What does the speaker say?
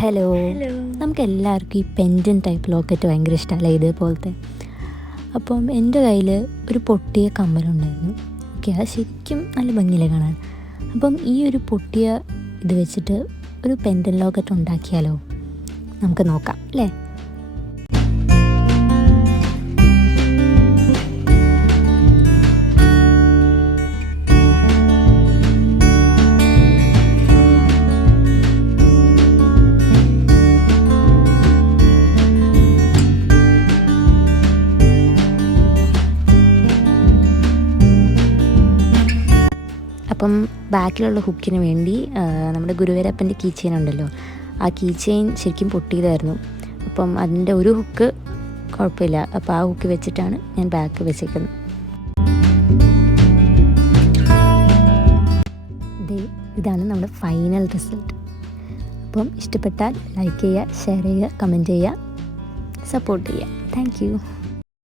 Hello. Hello. നമുക്ക് എല്ലാവർക്കും ഈ പെൻഡൻ ടൈപ്പ് ലോക്കറ്റ് ഭയങ്കര ഇഷ്ടമല്ലേ, ഇതേപോലത്തെ. അപ്പം എൻ്റെ കയ്യിൽ ഒരു പൊട്ടിയ കമ്മലുണ്ടായിരുന്നു. ഓക്കെ, അത് ശരിക്കും നല്ല ഭംഗിയിലെ കാണാൻ. അപ്പം ഈ ഒരു പൊട്ടിയ ഇത് വെച്ചിട്ട് ഒരു പെൻഡൻ ലോക്കറ്റ് ഉണ്ടാക്കിയാലോ? നമുക്ക് നോക്കാം അല്ലേ. അപ്പം ബാക്കിലുള്ള ഹുക്കിന് വേണ്ടി നമ്മുടെ ഗുരുവായൂരപ്പൻ്റെ കീ ചെയിൻ ഉണ്ടല്ലോ, ആ കീ ചെയിൻ ശരിക്കും പൊട്ടിയതായിരുന്നു. അപ്പം അതിൻ്റെ ഒരു ഹുക്ക് കുഴപ്പമില്ല, അപ്പോൾ ആ ഹുക്ക് വെച്ചിട്ടാണ് ഞാൻ ബാക്ക് വെച്ചേക്കുന്നത്. ഇതാണ് നമ്മുടെ ഫൈനൽ റിസൾട്ട്. അപ്പം ഇഷ്ടപ്പെട്ടാൽ ലൈക്ക് ചെയ്യുക, ഷെയർ ചെയ്യുക, കമൻറ്റ് ചെയ്യുക, സപ്പോർട്ട് ചെയ്യുക. Thank you.